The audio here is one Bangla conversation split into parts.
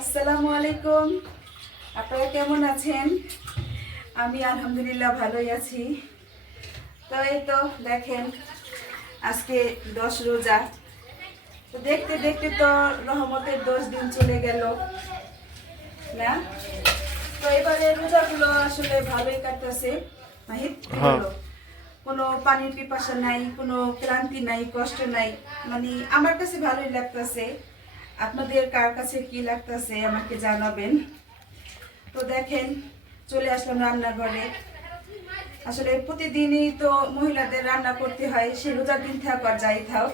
আসসালামু আলাইকুম। আপনারা কেমন আছেন? আমি আলহামদুলিল্লাহ ভালোই আছি। তো এই তো দেখেন আজকে দশ রোজা। তো দেখতে দেখতে তো রহমতের দশ দিন চলে গেল না? তো এবারে রোজাগুলো আসলে ভালোই কাটতেছে। মাহিত হ্যাঁ। কোনো পানির পিপাসা নাই কোনো ক্লান্তি নাই কষ্ট নাই। মানে আমার কাছে ভালোই লাগতেছে। আপনাদের কার কাছে কি লাগতেছে আমাকে জানাবেন। তো দেখেন, চলে আসলাম রান্নাঘরে। আসলে প্রতিদিনই তো মহিলাদের রান্না করতে হয়, সে রোজার দিন থাক আর যাই থাক।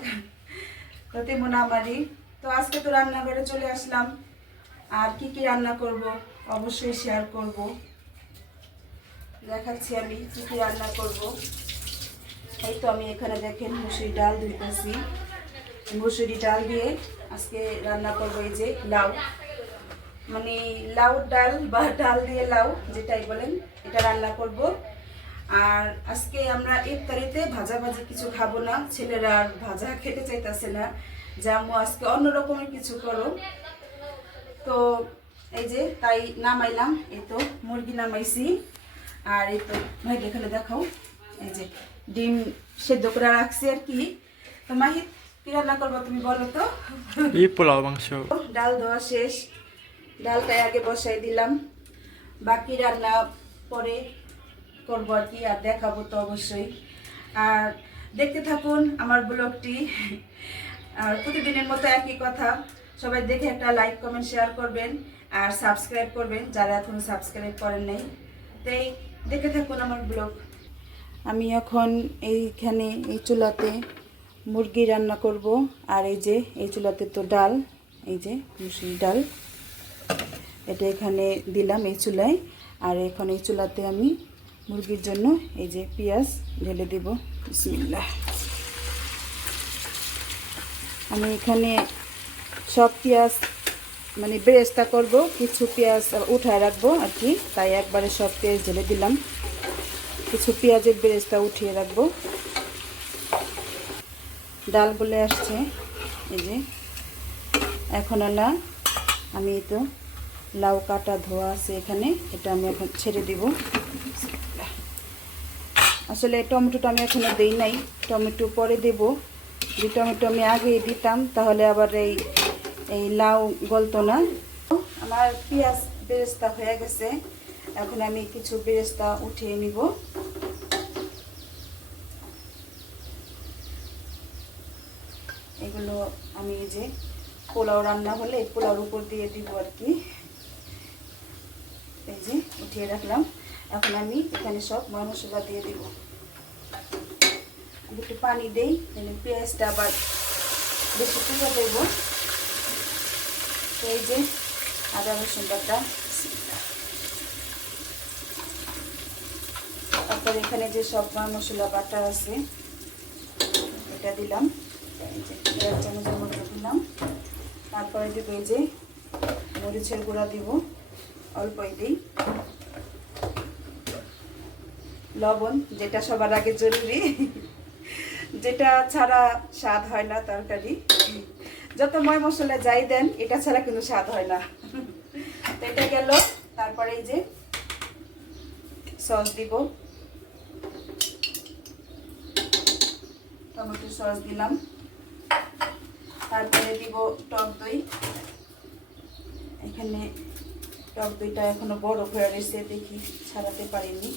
তো তেমন আমারই। তো আজকে তো রান্নাঘরে চলে আসলাম। আর কি কি রান্না করব অবশ্যই শেয়ার করব। দেখাচ্ছি আমি কি কি রান্না করব। এই তো আমি এখানে দেখেন মুসুরি ডাল ধুইতেছি। মুসুরি ডাল দিয়ে আজকে রান্না করব এই যে লাউ। মানে লাউ ডাল বা ডাল দিয়ে লাউ, যেটাই বলেন, এটা রান্না করব। আর আজকে আমরা ইফতারিতে ভাজা ভাজি কিছু খাব না, ছেলেরা আর ভাজা খেতে চাইতেছে না। জামু আজকে অন্য রকমের কিছু করো। তো এই যে তাই নামাইলাম, এই তো মুরগি নামাইছি। আর এই তো ভাই এখানে দেখাও, এই যে ডিম সেদ্ধ করে রাখছি আর কি। তো মাহি কি রান্না করব তুমি বলো তো? এই পোলাও মাংস। ডাল দেওয়া শেষ। ডালটাই আগে বসাই দিলাম। বাকি রান্না পরে করব আর কি আর দেখাবো তো অবশ্যই। আর দেখতে থাকুন আমার ব্লগটি। আর প্রতিদিনের মতো একই কথা। সবাই দেখে একটা লাইক কমেন্ট শেয়ার করবেন আর সাবস্ক্রাইব করবেন যারা এখনও সাবস্ক্রাইব করেন নাই। তাই দেখে থাকুন আমার ব্লগ। আমি এখন এইখানে এই চুলাতে মুরগি রান্না করব। আর এই যে, এই চুলাতে তো ডাল, এই যে মুসুরি ডাল। এটা এখানে দিলাম এই চুলায়। আর এখন এই চুলাতে আমি মুরগির জন্য এই যে পেঁয়াজ ঢেলে দেব। বিসমিল্লাহ। আমি এখানে সব পেঁয়াজ মানে বেরেস্তা করব, কিছু পেঁয়াজ উঠায় রাখব আর কি। তাই একবারে সব পেঁয়াজ ঢেলে দিলাম। কিছু পেঁয়াজের বেরেস্তা উঠিয়ে রাখব। ডাল বলে আসছে। এই যে। এখন না, আমি তো লাউ কাটা ধোয়া আছে এখানে, এটা আমি এখন ছেড়ে দিব। আসলে টমেটোটা আমি এখনও দেই নাই, টমেটো পরে দেব। যে টমেটো আমি আগে দিতাম, তাহলে আবার এই এই লাউ গলতো না। আমার পেঁয়াজ বেরেস্তা হয়ে গেছে, এখন আমি কিছু বেরেস্তা উঠিয়ে নিব। এগুলো আমি এই যে পোলাও রান্না হলে পোলাওর উপর দিয়ে দিব আর কি। এই যে উঠিয়ে রাখলাম। এখন আমি এখানে সব মশলা দিয়ে দিব। একটু পানি দেই পেঁয়াজটা আবার বেশি তুলে দেব। এই যে আদা, রসুন বাটা। তারপর এখানে যে সব মশলা বাটা আছে, এটা দিলাম। দেড় চামচের মতো দিলাম তারপরে দিব এই যে মরিচের গুঁড়া দিব, অল্প দিই লবণ, যেটা সবার আগে জরুরি। যেটা ছাড়া স্বাদ হয় না তরকারি। যত ময় মশলা যাই দেন, এটা ছাড়া কিন্তু স্বাদ হয় না। তো এটা গেল। তারপরে এই যে সস দিব। টমেটো সস দিলাম। তারপরে দিব টক দই। এখানে টক দইটা এখনও বড় হয়ে রয়েছে দেখি ছাড়াতে পারিনি।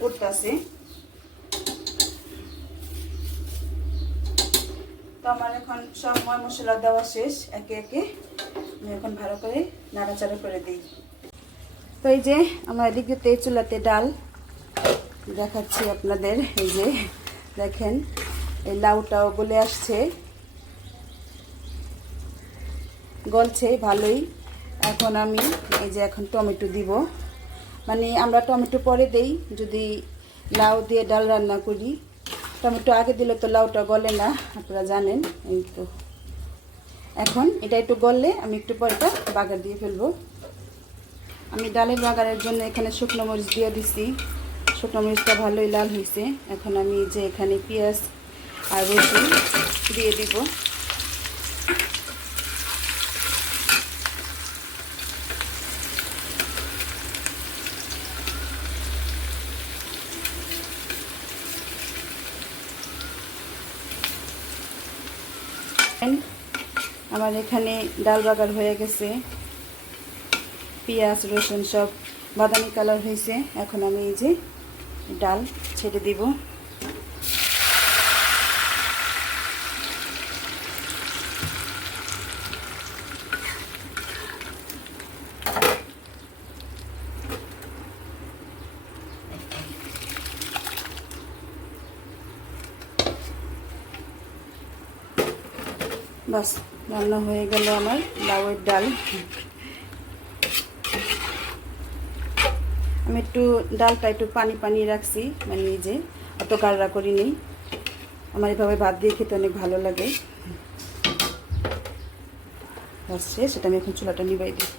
করতেছে তো আমার এখন সব ময় মশলা দেওয়া শেষ, একে একে আমি এখন ভালো করে নাড়াচাড়া করে দিই। তো এই যে আমার এদিকে তেল চুলাতে ডাল, দেখাচ্ছি আপনাদের, এই যে দেখেন। এই লাউটাও গলে আসছে। গলছে, ভালোই। এখন আমি এই যে এখন টমেটো দিব। মানে আমরা টমেটো পরে দেই, যদি লাউ দিয়ে ডাল রান্না করি। টমেটো আগে দিলে তো লাউটা গলে না, আপনারা জানেন, এই তো। এখন এটা একটু গললে আমি একটু পরে এটা বাগার দিয়ে ফেলব। আমি ডালের বাগারের জন্য এখানে শুকনো মরিচ দিয়ে দিছি। শুকনো মরিচটা ভালোই লাল হয়েছে এখন আমি যে এখানে পেঁয়াজ আর রসুন দিয়ে দিব। আমার এখানে ডাল বাগার হয়ে গেছে। পেঁয়াজ, রসুন সব বাদামি কালার হয়েছে। এখন আমি এই যে ডাল ছেড়ে দিব। বাস, রান্না হয়ে গেল আমার লাউয়ের ডাল। আমি একটু ডালটা একটু পানি পানি রাখছি মানে যে, অত কাড়া করিনি। আমার এভাবে ভাত দিয়ে খেতে অনেক ভালো লাগে। শেষ সেটা আমি এখন চুলাটা নিবাই দিই।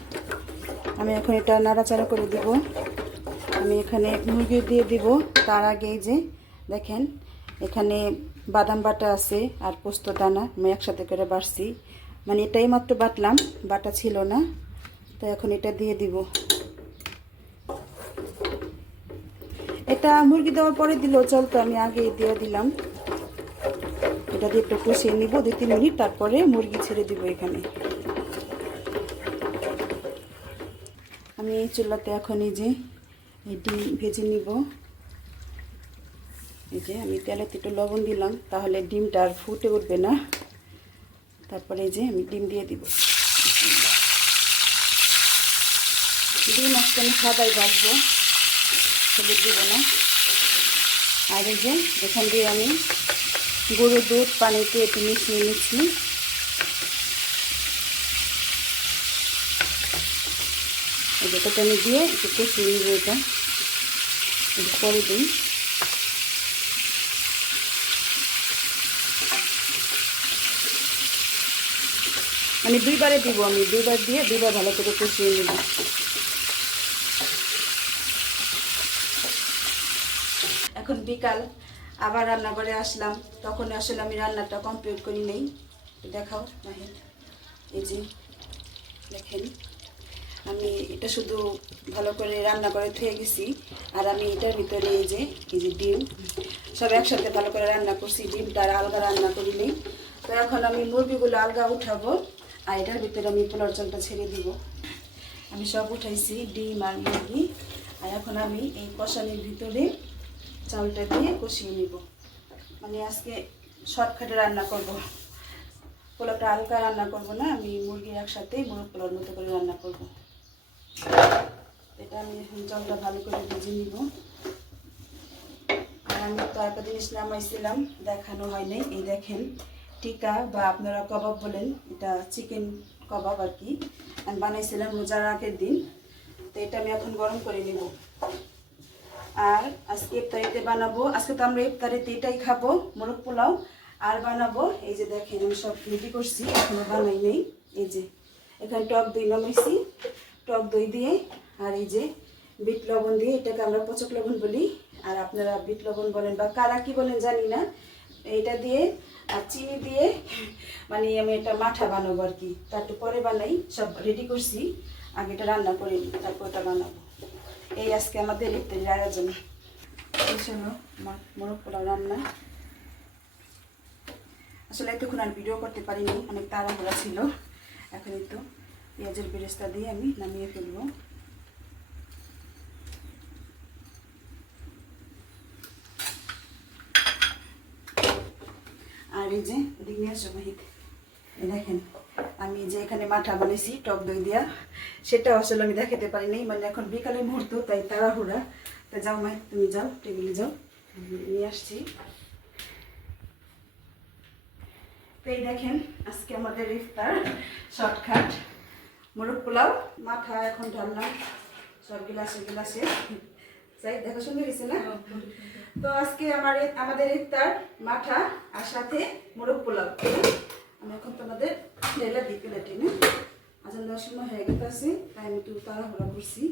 আমি এখন এটা নাড়াচাড়া করে দিব। আমি এখানে মুরগি দিয়ে দিব। তার আগে যে, দেখেন এখানে বাদাম বাটা আছে আর পোস্ত দানা আমি একসাথে করে বাড়ছি। মানে এটাই মাত্র বাটলাম, বাটা ছিল না। তো এখন এটা দিয়ে দিব। এটা মুরগি দেওয়ার পরে দিলেও চলতো আমি আগে দিয়ে দিলাম। এটা দিয়ে একটু কষিয়ে নিব, দুই তিন মিনিট, তারপরে মুরগি ছেড়ে দিব এখানে। আমি এই চুলাতে এখন এই যে ডিম ভেজে নিব। এই যে আমি তেলেতে একটু লবণ দিলাম, তাহলে ডিমটা আর ফুটে উঠবে না। তারপরে এই যে আমি ডিম দিয়ে দিব। ডিম আজকে আমি সাদাই ভাজবো হলুদ দেবো না। আর এই যে এখান দিয়ে আমি গরুর দুধ পানিতে একটু মিশিয়ে নিচ্ছি। যেটাতে আমি দিয়ে একটু কষিয়ে নিব এটা। পরে দিই। মানে দুইবারে দিব আমি, দুইবার দিয়ে দুইবার ভালো করে কষিয়ে নেব। এখন বিকাল, আবার রান্নাঘরে আসলাম। তখন আসলে আমি রান্নাটা কমপ্লিট করি নেই। দেখাও, মাহিন। এই যে, দেখেন। আমি এটা শুধু ভালো করে রান্না করে থুয়ে গেছি। আর আমি এটার ভিতরে এই যে এই যে ডিম, সব একসাথে ভালো করে রান্না করছি। ডিমটা আলগা রান্না করি নেই। তো এখন আমি মুরগিগুলো আলগা উঠাবো। আর এটার ভিতরে আমি পোলার চালটা ছেড়ে দিব। আমি সব উঠাইছি, ডিম আর মুরগি। আর এখন আমি এই কষানির ভিতরে চালটা দিয়ে কষিয়ে নিব। মানে আজকে শর্টকাটে রান্না করব। পোলাওটা হালকা রান্না করব না, আমি মুরগি একসাথেই মোরগ পোলার মতো করে রান্না করব। এটা আমি চালটা ভালো করে ভেজে নিব। আর আমি তো একটা জিনিস নামাইছিলাম দেখানো হয়নি এই দেখেন। টিকা বা আপনারা কবাব বলেন, এটা চিকেন কবাব আর কি। আমি বানাইছিলাম রোজার আগের দিন। তো এটা আমি এখন গরম করে নিব। আর আজকে ইফতারিতে বানাবো। আজকে তো আমরা ইফতারিতে এটাই খাব, মোরগ পোলাও। আর বানাবো, এই যে দেখেন আমি সব রেডি করছি, এখনও বানাই নেই। এই যে, এখানে টক দই নামাইছি টক দই দিয়ে, আর এই যে বিট লবণ দিয়ে, এটাকে আমরা পচক লবণ বলি। আর আপনারা বিট লবণ বলেন বা কারা কি বলেন জানি না। এটা দিয়ে আর চিনি দিয়ে মানে আমি এটা মাঠা বানাবো আর কি। তার পরে বানাই, সব রেডি করছি। আগে এটা রান্না করে তারপর ওটা বানাবো। এই আজকে আমাদের ইফতারির আয়োজন। এই জন্য আমার মোরগ রান্না। আসলে এতক্ষণ আর ভিডিও করতে পারিনি, অনেক তাড়াহুড়া ছিল। এখন একটু পেঁয়াজের বেরেস্তা দিয়ে আমি নামিয়ে ফেলব আর এই যে, এদিক নিয়ে আসো মাহিত। দেখেন, আমি যে এখানে মাঠা বানিয়েছি টক দই দিয়া সেটা আসলে আমি দেখাতে পারিনি। মানে এখন বিকালের মুহূর্ত, তাই তাড়াহুড়া। তা যাও মাই তুমি যাও, টেবিলে যাও। নিয়ে আসছি। এই দেখেন, আজকে আমাদের ইফতার, শর্টকাট। মোরগ পোলাও মাথা এখন ঢাললাম, সব গিলাসে গিলাসে। যাই দেখা সুন্দর গেছে না? তো আজকে আমার আমাদের ইফতার মাঠা আর সাথে মোরগ পোলাও। আমি এখন তোমাদের ডেলা দিই প্লেটে না? আজান দেওয়ার সময় হয়ে গেছে তাই আমি একটু তাড়াহুড়া করছি।